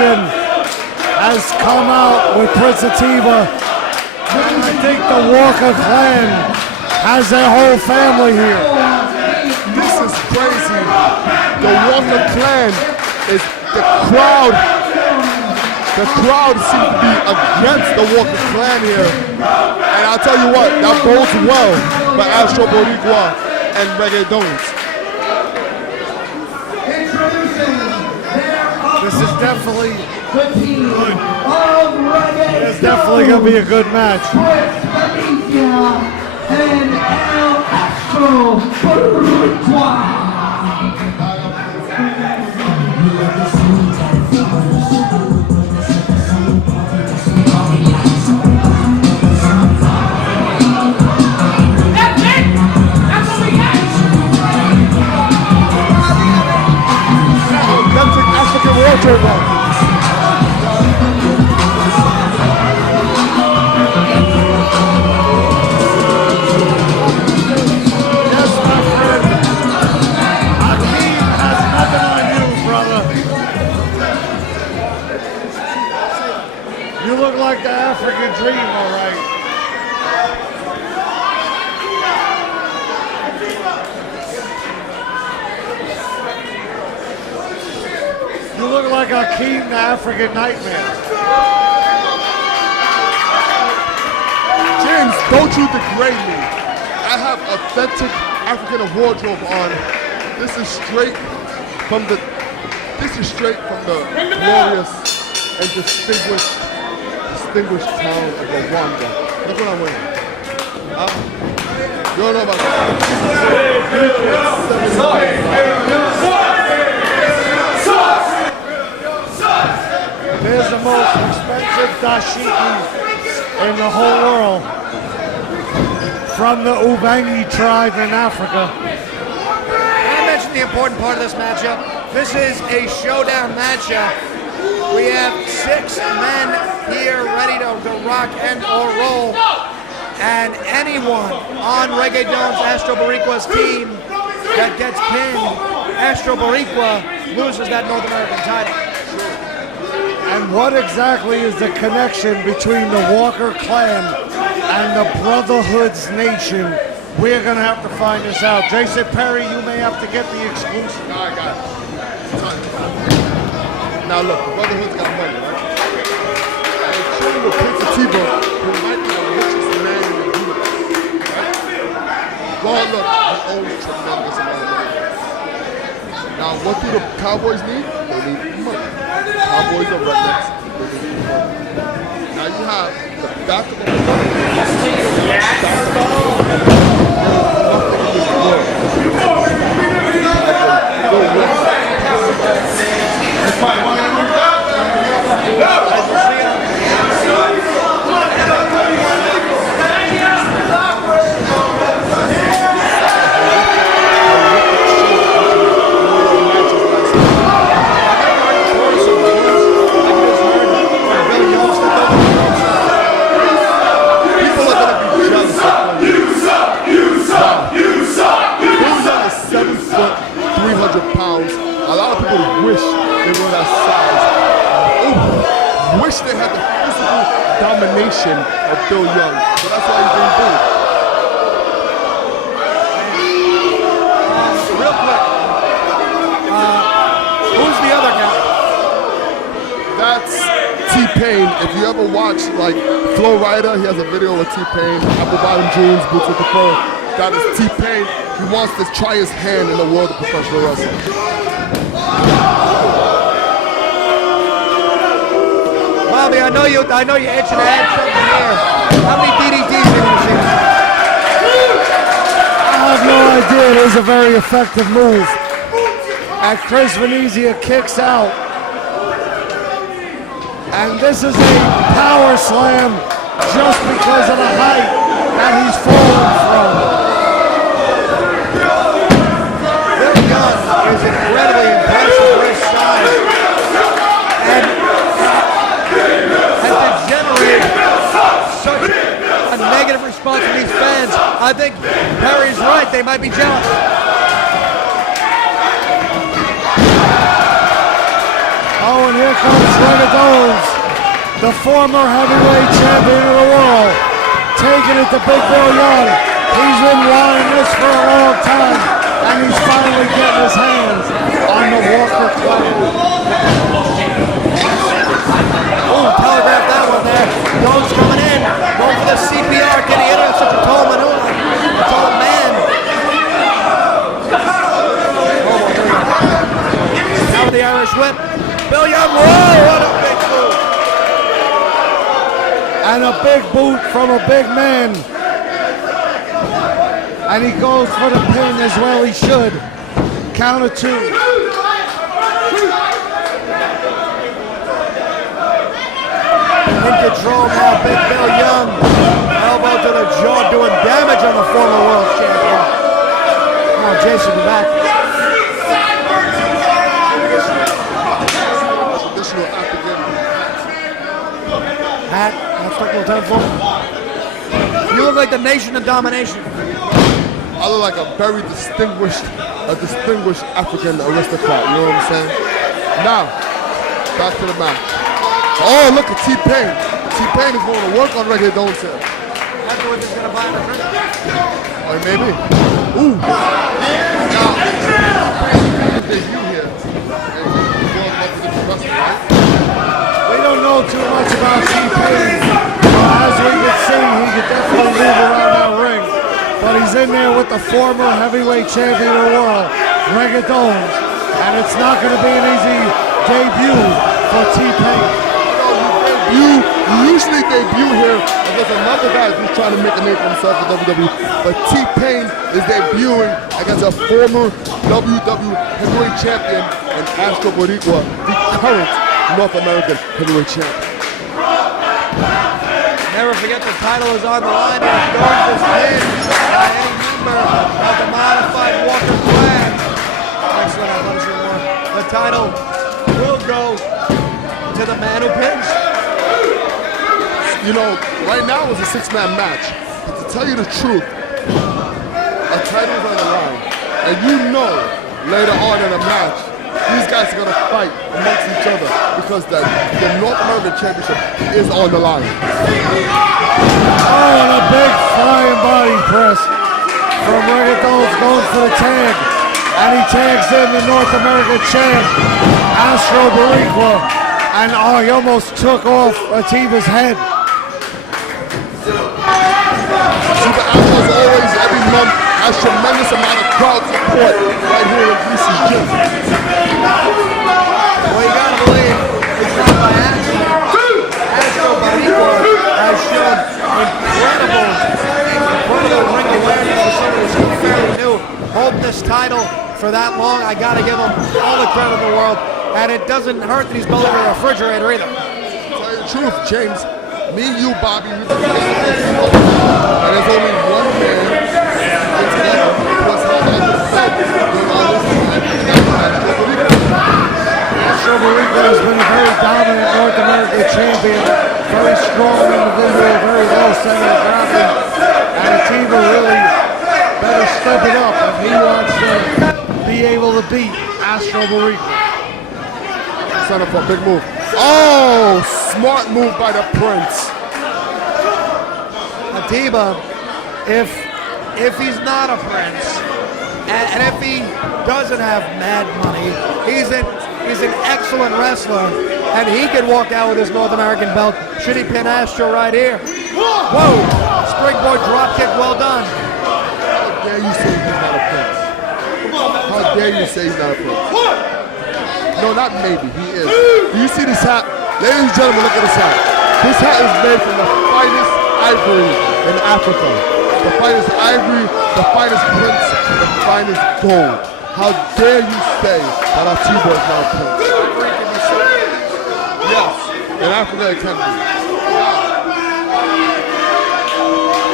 nation has come out with Prince Atiba. And I think the Walker clan has their whole family here. This is crazy. The Walker clan is the crowd. The crowd seems to be against the Walker clan here. And I'll tell you what, that bodes well for Astro Boricua and Reggaedones. This is definitely good. It's definitely going to be a good match. Venezia and Astro Boricua. African wardrobe on. Yes, my friend. Hakeem has nothing on you, brother. You look like the African dream, all right. You look like Hakeem, the African nightmare. James, don't you degrade me. I have authentic African wardrobe on. This is straight from the glorious and distinguished town of Rwanda. Look what I'm wearing. You don't know about There's the most expensive dashiki in the whole world. From the Ubangi tribe in Africa. I mentioned the important part of this matchup. This is a showdown matchup. We have 6 men here ready to rock and or roll. And anyone on Reggaedones Astro Boricua's team that gets pinned, Astro Boricua loses that North American title. And what exactly is the connection between the Walker clan and the Brotherhood's nation? We're going to have to find this out. Jason Perry, you may have to get the exclusive. No, I got it. Now look, the Brotherhood's got money, right? And training with Prince Atiba, who might be the richest man in the universe, right? Well, look, he owns tremendous amount of money. Now, what do the Cowboys need? They need money. Cowboys are rednecks. They need money. Now you have the back of the nothing in this world. They had the physical domination of Bill Young, so that's why he's being booed. Real quick, who's the other guy? That's T-Pain. If you ever watch like Flow Rider, he has a video with T-Pain, apple bottom jeans, boots with the fur. That is T-Pain. He wants to try his hand in the world of professional wrestling. Bobby, I know you're itching to add something here. How many DDTs have you seen? I have no idea. It is a very effective move. And Chris Venezia kicks out. And this is a power slam just because of the height that he's fallen from. Bill Young is incredibly impressive for his size. And has generated such a negative response from these fans. I think Perry's right. They might be jealous. Oh, and here here comes Reggaedones, the former heavyweight champion of the world, taking it to Big Bill Young. He's been wanting this for a long time, and he's finally getting his hands on the Walker clan. Oh, telegraphed that one there. Dogs coming in, going for the CPR. Can he hit it? Such a tall maneuver, a tall man. Now with the Irish whip. Bill Young, whoa, what a big move. And a big boot from a big man. And he goes for the pin as well, he should. Count of 2. In control now, Big Bill Young. Elbow to the jaw, doing damage on the former world champion. Come on, Jason, you're back. Traditional African Hat, that's what we'll time for. You look like the Nation of Domination. I look like a very distinguished African aristocrat, you know what I'm saying? Now, back to the match. Oh, look at T-Pain. T-Pain is going to work on Reggaedones here. Afterwards, he's going to buy him a drink. Or maybe. Ooh. Now, debut here. And World Heavyweight Wrestling, right? We don't know too much about T-Pain. As we can see, he could definitely move around that ring. But he's in there with the former heavyweight champion of the world, Reggaedones. And it's not going to be an easy debut for T-Pain. You usually debut here against another guy who's trying to make a name for himself in WWE. But T-Pain is debuting against a former WWE heavyweight champion and Astro, the current North American heavyweight champion. Never forget the title is on the line. And Dogs is pinned by any member of the modified Walker clan. Excellent athleticism. The title will go to the man who pins. You know, right now it's a 6-man match. But to tell you the truth, a title is on the line. And you know later on in the match, these guys are going to fight amongst each other because the North American Championship is on the line. Oh, and a big flying body press from Reggaedones going for the tag. And he tags in the North American champ, Astro. And oh, he almost took off Atiba's head. Super Astro, as always, every month has tremendous amount of crowd support right here in Greasy's gym. Well, you gotta believe it's not by accident. Astro has shown incredible ring awareness for someone who's still fairly new. Holding this title for that long, I gotta give him all the credit in the world. And it doesn't hurt that he's building a refrigerator either. To tell you the truth, James, me and you, Bobby, we've been together for 15 years. And there's only one man that's together who has held on to the belt during all this time. Astro has been a very dominant North American champion, very strong individual, very well centered grappling. And Atiba really better step it up if he wants to be able to beat Astro. Set up for a big move. Oh, smart move by the Prince. Atiba, if he's not a prince, and if he doesn't have mad money, he's an excellent wrestler, and he could walk out with his North American belt should he pin Astro right here. Whoa! Springboard drop kick, well done. How dare you say he's not a prince? How dare you say he's not a prince? No, not maybe, he is. Do you see this hat? Ladies and gentlemen, look at this hat. This hat is made from the finest ivory in Africa. The finest ivory, the finest prince, the finest gold. How dare you say that Atiba is not a prince? Yes, in Africa it can be.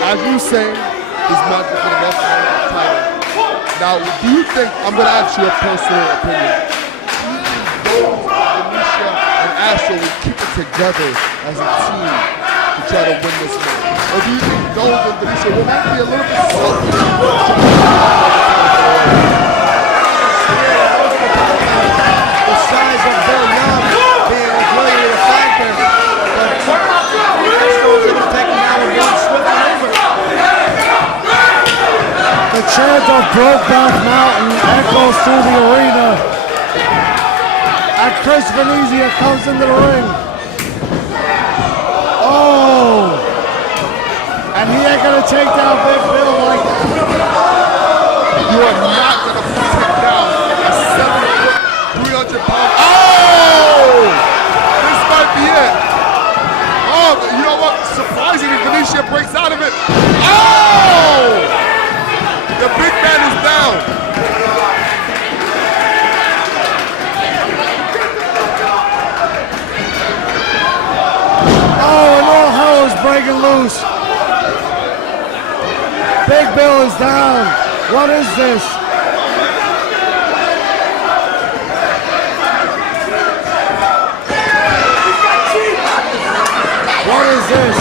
As you say, this match is for the North American title. Now, do you think, I'm going to ask you a personal opinion, Venezia and Astro will keep it together as a team to try to win this match? Or do you think Dolan and Venezia will have to be a little bit selfish? The size of Bill Young being of Brokeback Mountain echoes through the arena. And Chris Venezia comes into the ring. Oh! And he ain't gonna take down Big Bill like that. You are not gonna take down a 7 foot, 300 pound. Oh! This might be it. Oh, you know what? Surprisingly, Venezia breaks out of it. Oh! The big man is down. Oh, and all hell is breaking loose. Big Bill is down. What is this? What is this?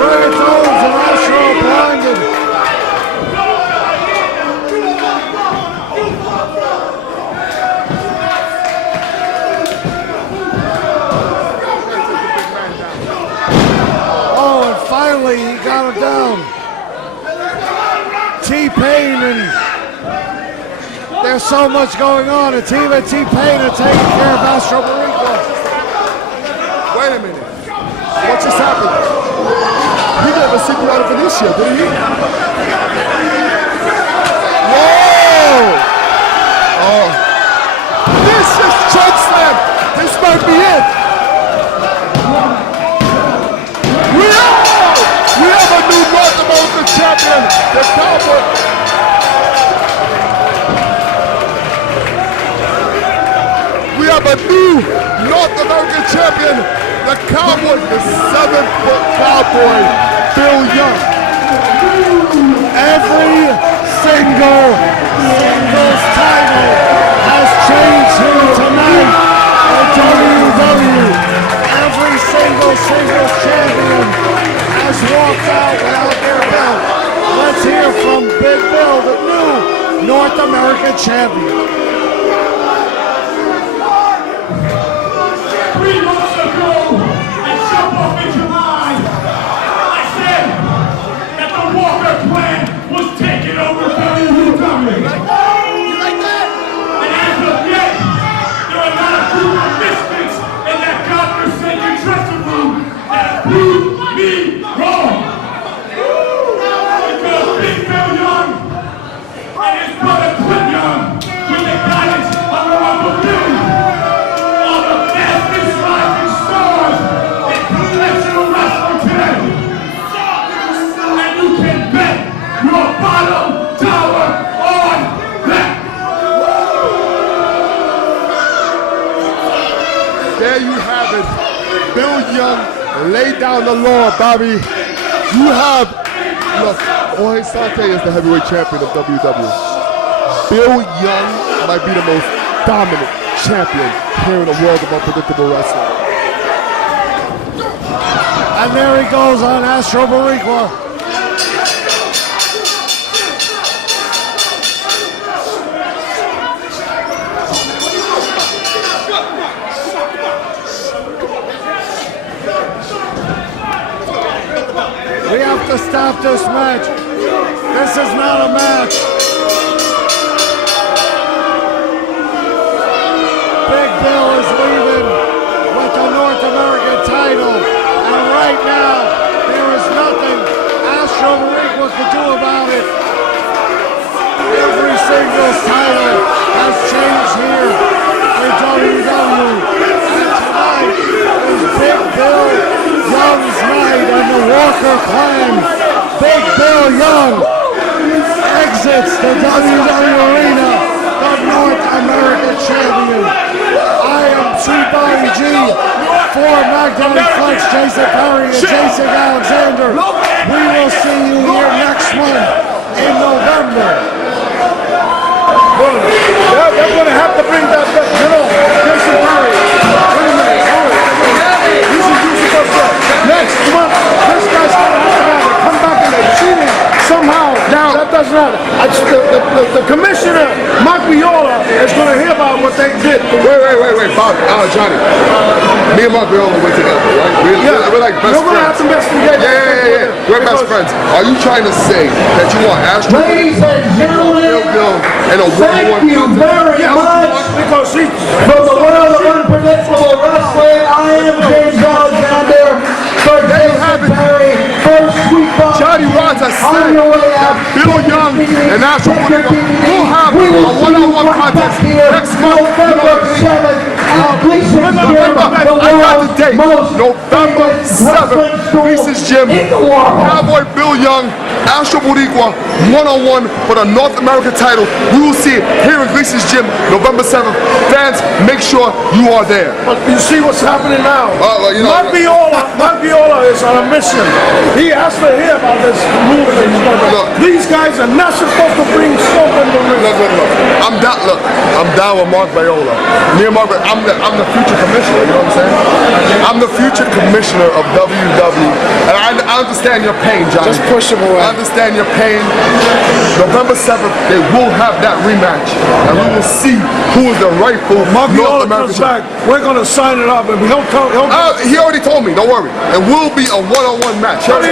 Reggaedones and Astro blinded. Oh, and finally he got him down. T-Pain, and there's so much going on. Atiba and T-Pain are taking care of Astro Boricua. Wait a minute. What just happened? He never seen you out of Venezia, didn't he? Whoa! Oh. This is choke slam. This might be it. We have a new North American champion, the Cowboy. We have a new North American champion, the Cowboy, the 7-foot Cowboy, Bill Young. Every single singles title has changed here tonight at WWE. Every single singles champion has walked out without their belt. Let's hear from Big Bill, the new North American champion. 3 months ago, I jumped off in July. I said that the Walker clan was taking over WWE. You like that? And as of yet, there are not a group of misfits in that godforsaken dressing room that have proved me wrong. Because Big Bill Young and his brother Clint Young, with the guidance of the Uncle Billy, are the fastest rising stars in professional wrestling today. And you can bet your bottom dollar on that. There you have it. Bill Young laid down the law, Bobby. You have, look, Jorge Sante is the heavyweight champion of WWE. Bill Young might be the most dominant champion here in the world of unpredictable wrestling. And there he goes on Astro Boricua. We have to stop this match. This is not a match. Big Bill is leaving with the North American title. And right now, there is nothing Astro Boricua can do about it. Every single title has changed here in WWE. And tonight is Big Bill Young's night, and the Walker clan, Big Bill Young, exits the WWE arena, the North American champion. I am T-Body G for Magnetic Flex, Jason Perry and Jason Alexander. We will see you here next month in November. They're going to have to bring that, Jason Perry. Wait a minute, next month, this guy's going to have to come back and cheating somehow. Now, that doesn't Alexander. The commissioner, Mark Viola, is going to hear about what they did. Wait, Bob, Johnny. Me and Mark Viola were together, right? We're like best You're going to have friends. to investigate. Yeah. We're best friends. Are you trying to say that you want Astro? Ladies and gentlemen, and a thank you very much Because he, from the world of unpredictable wrestling. I am James Alexander for Jason Perry, first Sweet Bob. Johnny Rods has said that Bill Young and Astro will have a one-on-one contest next month. November 7th at Gleason's Gym, the I got the date. world's most November famous 7th, Gleason's Gym. in the world. Cowboy Bill Young, Astro Boricua, one-on-one for the North American title. We will see it here in Gleason's Gym, November 7th. Fans, make sure you are there. but you see what's happening now. You know- Mark Viola is on a mission. He has to hear about this move that he's going to do. Look. These guys are not supposed to bring soap in the ring. Look. I'm down with Mark Viola. Me and Mark, I'm the future commissioner, you know what I'm saying? I'm the future commissioner of WWE. And I understand your pain, Johnny. Just push him away. I understand your pain. November 7th, they will have that rematch. And we will see who is the rightful Mark North Viola comes American back. We're going to sign it up, and he'll He already told me, don't worry. It will be a one-on-one match. How do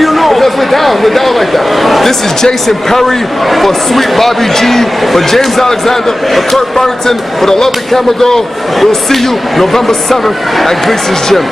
you know? Because we're down like that. This is Jason Perry for Sweet Bobby G, for James Alexander, for Kurt Barrington, for the lovely camera girl. We'll see you November 7th at Gleason's Gym.